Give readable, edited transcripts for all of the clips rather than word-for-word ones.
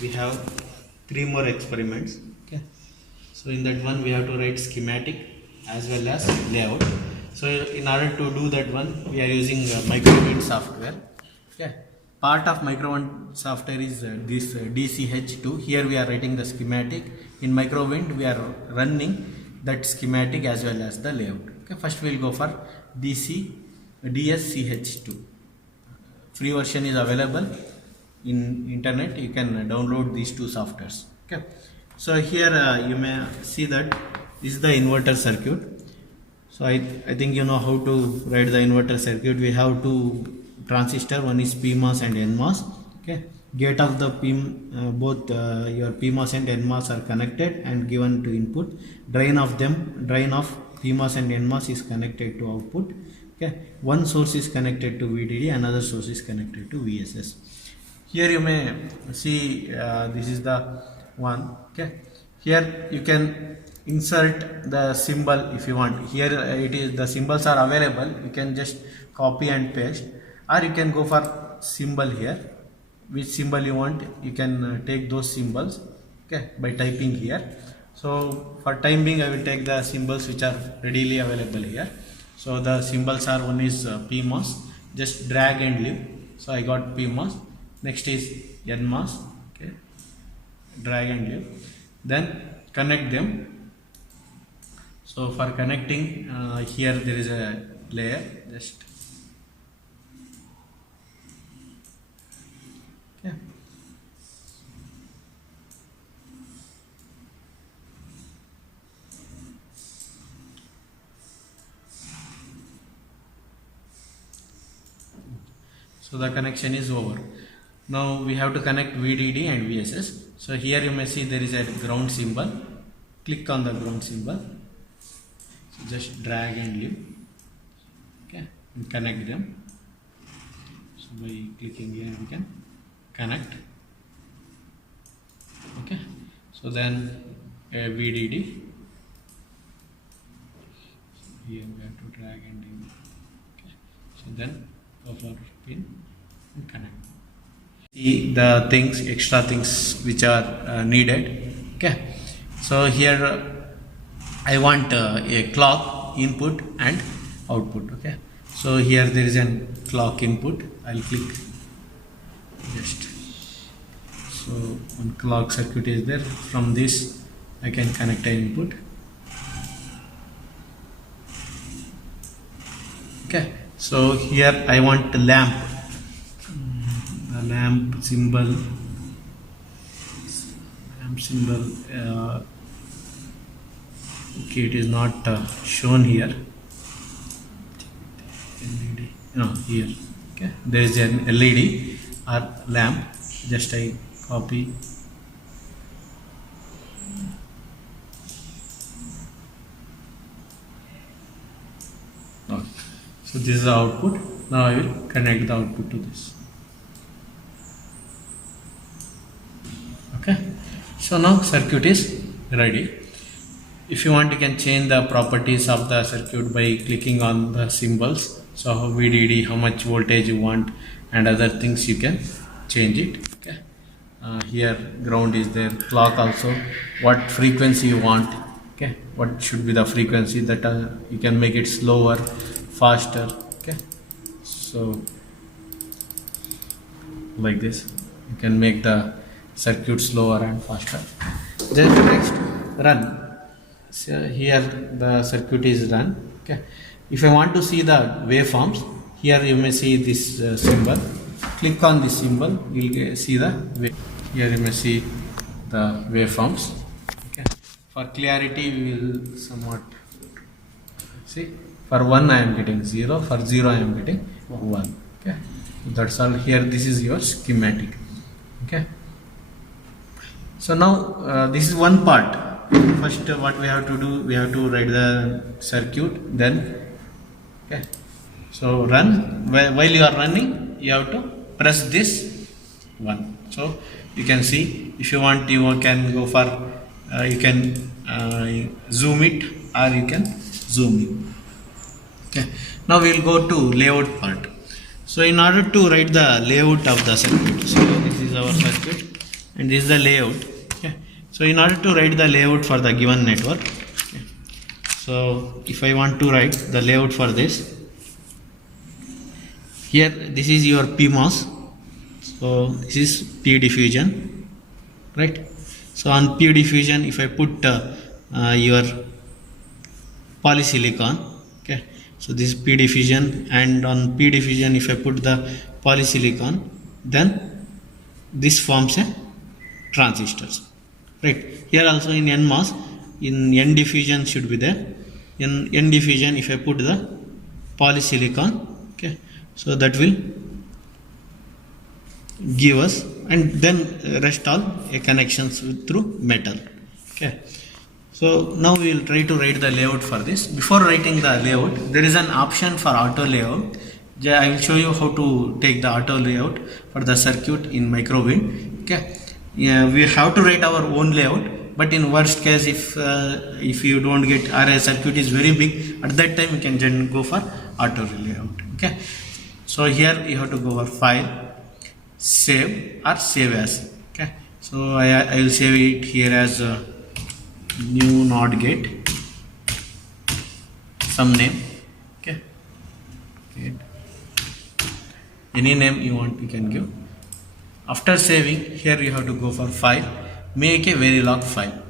we have three more experiments. Okay, so in that one we have to write schematic as well as layout. So in order to do that one, we are using Microwind software. Okay, part of Microwind software is this DCH2. Here we are writing the schematic. In Microwind we are running that schematic as well as the layout. Okay, first we will go for DSCH2. Free version is available in internet. You can download these two softwares. Okay, so here you may see that this is the inverter circuit. So I think you know how to write the inverter circuit. We have two transistor, one is PMOS and NMOS. Okay, gate of the both your PMOS and NMOS are connected and given to input. Drain of PMOS and NMOS is connected to output. Okay, one source is connected to VDD, another source is connected to VSS. Here you may see this is the one. Okay, here you can insert the symbol if you want. Here it is, the symbols are available. You can just copy and paste, or you can go for symbol here. Which symbol you want, you can take those symbols. Okay, by typing here. So for time being, I will take the symbols which are readily available here. So the symbols are, one is PMOS, just drag and leave. So I got PMOS. Next is NMOS. Okay, drag and leave. Then connect them. So for connecting, here there is a layer. Just okay. So the connection is over. Now we have to connect VDD and VSS. So here you may see there is a ground symbol. Click on the ground symbol. So just drag and leave. Okay, and connect them. So by clicking here we can connect. Okay, so then a VDD. So here we have to drag and leave. Okay, so then go for pin and connect. See the things, extra things which are needed. Okay, so here I want a clock input and output. Okay, so here there is a clock input. I'll click just, so one clock circuit is there. From this I can connect an input. Okay, so here I want the lamp. The lamp symbol. Okay, it is not shown here. LED. No, here. Okay, there is an LED or lamp. Just I copy. Okay. So this is the output. Now I will connect the output to this. Okay, so now circuit is ready. If you want, you can change the properties of the circuit by clicking on the symbols. So VDD, how much voltage you want, and other things you can change it. Okay, here ground is there, clock also, what frequency you want. Okay, what should be the frequency, that you can make it slower, faster. Okay, so like this you can make the circuit slower and faster. Then next, run. So here the circuit is run. Okay, if I want to see the waveforms, here you may see this symbol. Click on this symbol, you will see the wave. Here you may see the waveforms. Okay, for clarity we will somewhat see. For 1 I am getting 0, for 0 I am getting 1. Okay, that's all. Here this is your schematic. Okay, so now this is one part. First what we have to do, we have to write the circuit, then okay, so run. While you are running, you have to press this one. So you can see, if you want, you can go for you can zoom it, or you can zoom in. Okay, now we will go to layout part. So in order to write the layout of the circuit, so this is our circuit. and this is the layout. Okay. So in order to write the layout for the given network, okay. So if I want to write the layout for this, here this is your PMOS, so this is P diffusion, right? So on P diffusion, if I put your polysilicon, okay, so this is P diffusion, and on P diffusion if I put the polysilicon, then this forms a transistors, right? Here also in NMOS, in N diffusion should be there. In N diffusion if I put the polysilicon, okay, so that will give us, and then rest all connections through metal, okay. So now we will try to write the layout for this. Before writing the layout, there is an option for auto layout. I will show you how to take the auto layout for the circuit in Microwind, okay. Yeah, we have to write our own layout, but in worst case, if you don't get, or a circuit is very big, at that time you can go for auto layout, okay. So here you have to go for file, save or save as, okay. So I will save it here as new NOT gate, some name, okay. Any name you want you can give. After saving, here you have to go for file, make a Verilog file.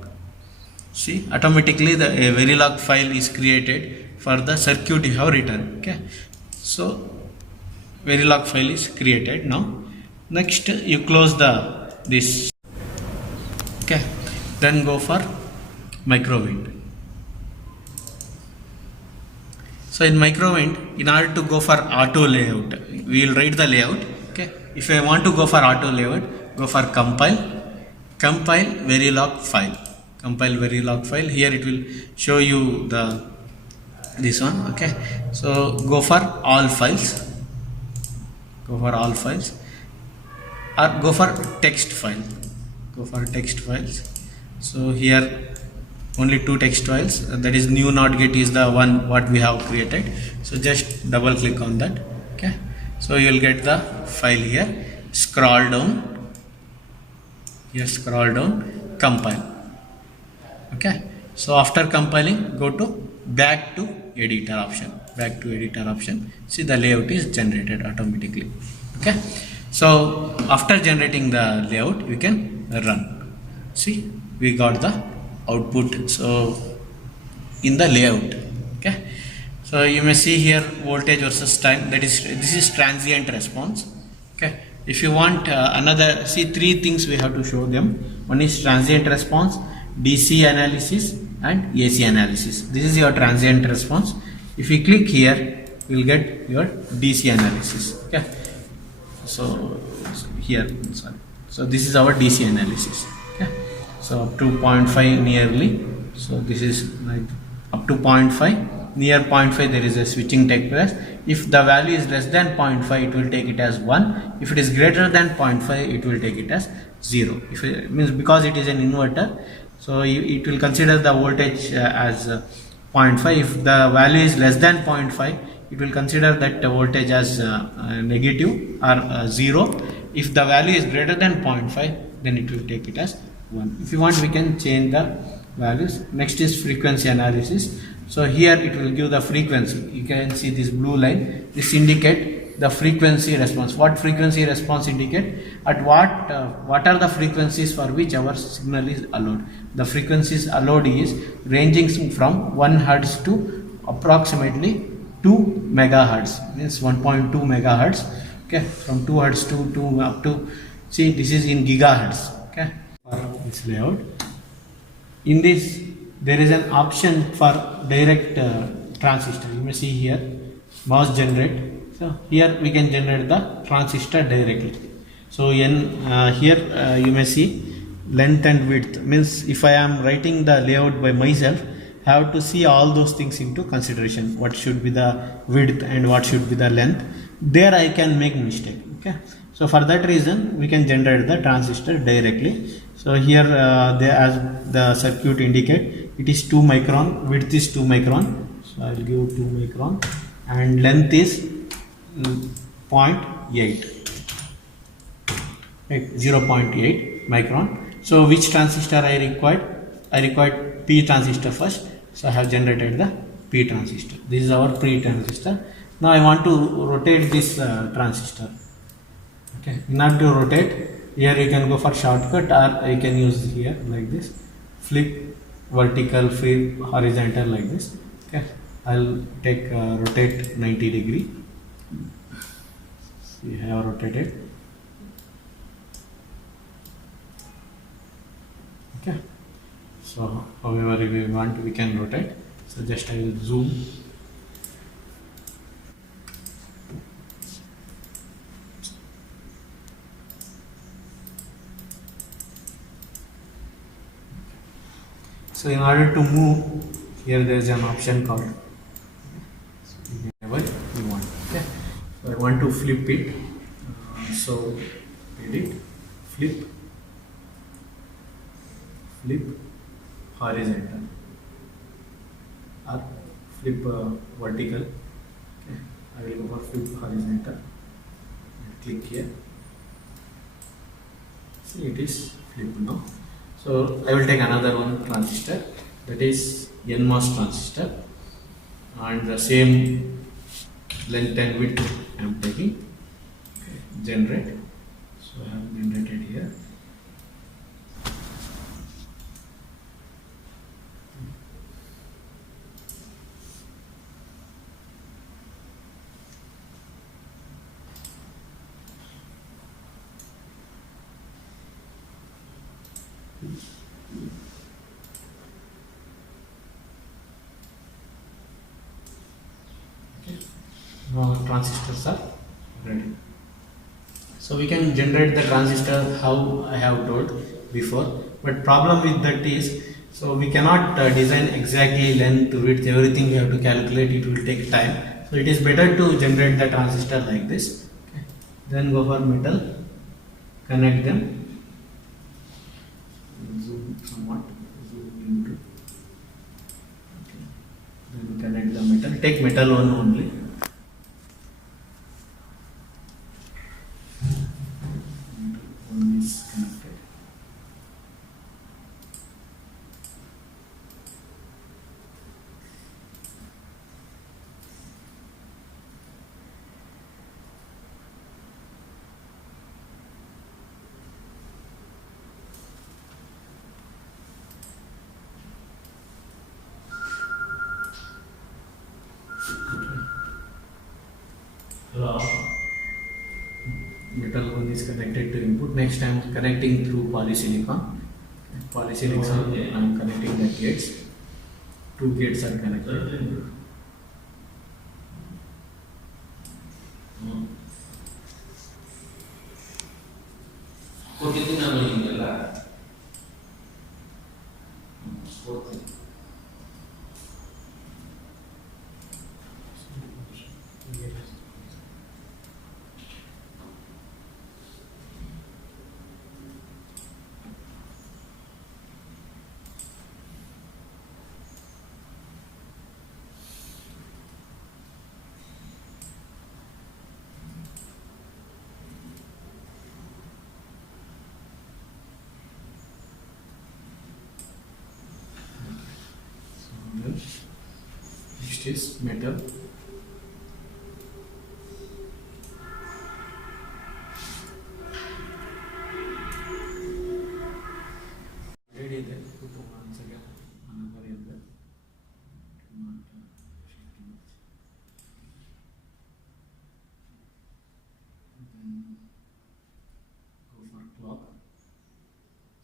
See, automatically the Verilog file is created for the circuit you have written, okay. So Verilog file is created. Now next you close this, okay, then go for Microwind. So in Microwind, in order to go for auto layout, we will write the layout, okay. If I want to go for auto layout, go for compile Verilog file, here it will show you this one, okay. So go for all files, or go for text files. So here only two text files, that is new NOT gate is the one what we have created. So just double click on that, okay. So you will get the file here, scroll down, compile, okay. So after compiling, go to back to editor option, see the layout is generated automatically, okay. So after generating the layout, you can run. See, we got the output, so in the layout, okay. So you may see here voltage versus time, this is transient response, okay. If you want another, see, three things we have to show them. One is transient response, DC analysis and AC analysis. This is your transient response. If you click here, you will get your DC analysis, okay. So here, sorry, so this is our DC analysis, okay. So up to 0.5 nearly, so this is like up to 0.5, near 0.5 there is a switching take place. If the value is less than 0.5, it will take it as 1. If it is greater than 0.5, it will take it as 0. If it means, because it is an inverter, so it will consider the voltage as 0.5. If the value is less than 0.5, it will consider that voltage as negative or 0. If the value is greater than 0.5, then it will take it as 1. If you want, we can change the values. Next is frequency analysis. So here it will give the frequency. You can see this blue line. This indicate the frequency response. What frequency response indicate? At what are the frequencies for which our signal is allowed? The frequencies allowed is ranging from 1 Hz to approximately 2 megahertz. Means 1.2 megahertz. Okay, from 2 Hz to 2 up to, see, this is in gigahertz. Okay, for this layout. In this, there is an option for direct transistor. You may see here, MOS generate. So here we can generate the transistor directly. So here you may see length and width. Means if I am writing the layout by myself, I have to see all those things into consideration. What should be the width and what should be the length. There I can make mistake. Okay. So for that reason, we can generate the transistor directly. So here as the circuit indicate, it is 2 micron, width is 2 micron. So I will give 2 micron and length is 0.8. Right, 0.8. micron. So which transistor I required? I required P transistor first. So I have generated the P transistor. This is our P transistor. Now I want to rotate this transistor. Okay, in order to rotate, here you can go for shortcut, or you can use here like this, flip vertical, flip horizontal like this. Okay, I'll take rotate 90 degree. We have rotated. Okay, so however we want, we can rotate. So just I will zoom. So in order to move, here there is an option called whenever you want. Okay, so I want to flip it. So edit, flip horizontal, or flip vertical. Okay, I will go for flip horizontal and click here. See, it is flipped now. So I will take another one transistor, that is NMOS transistor, and the same length and width I am taking. Okay, generate. So I have generated here. Now transistors are ready. So we can generate the transistor how I have told before, but problem with that is, so we cannot design exactly length, width, everything we have to calculate, it will take time. So it is better to generate the transistor like this. Okay. Then go for metal, connect them, zoom somewhat, zoom into, okay. Then connect the metal, take metal one only. One is connected. Metal one is connected to input. Next I am connecting through polysilicon. Polysilicon, I am connecting the gates. Two gates are connected. Next is metal. Ready there. Put once again another in there. Then go for clock.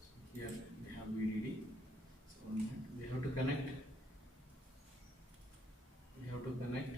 So here we have VDD. So we have to connect. We have to connect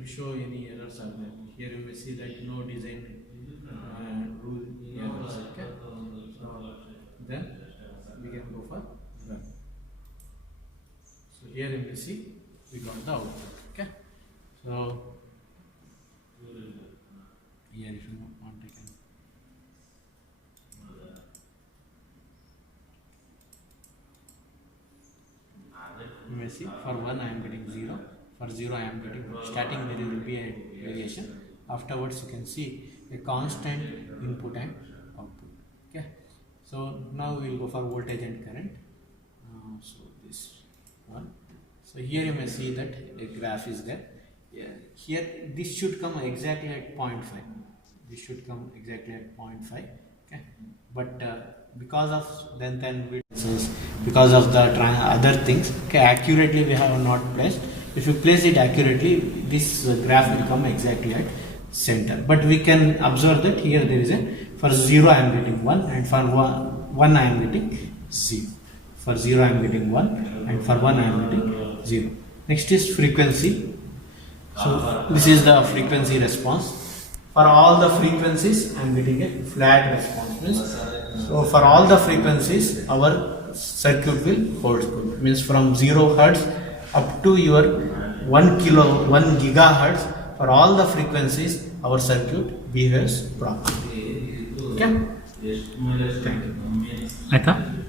will show any errors are there. Here you may see that no design rule errors. Okay. So then we can go for run. So here you may see we got the output. Okay. So here if you want you can. You may see for 1 I am getting 0, for 0 I am getting 1. Starting there will be a variation. Afterwards you can see a constant input and output. Okay. So now we will go for voltage and current. So this one. So here you may see that a graph is there. Yeah. Here this should come exactly at 0.5. This should come exactly at 0.5. Okay. But because of because of the other things, okay, accurately we have not placed. If you place it accurately, this graph will come exactly at center. But we can observe that here there is a, for 0 I am getting 1 and for 1 I am getting 0. For 0 I am getting 1 and for 1 I am getting 0. Next is frequency. So this is the frequency response. For all the frequencies I am getting a flat response. So for all the frequencies our circuit will hold good. Means from 0 Hertz up to your 1 gigahertz, for all the frequencies our circuit behaves properly. Okay? Thank you.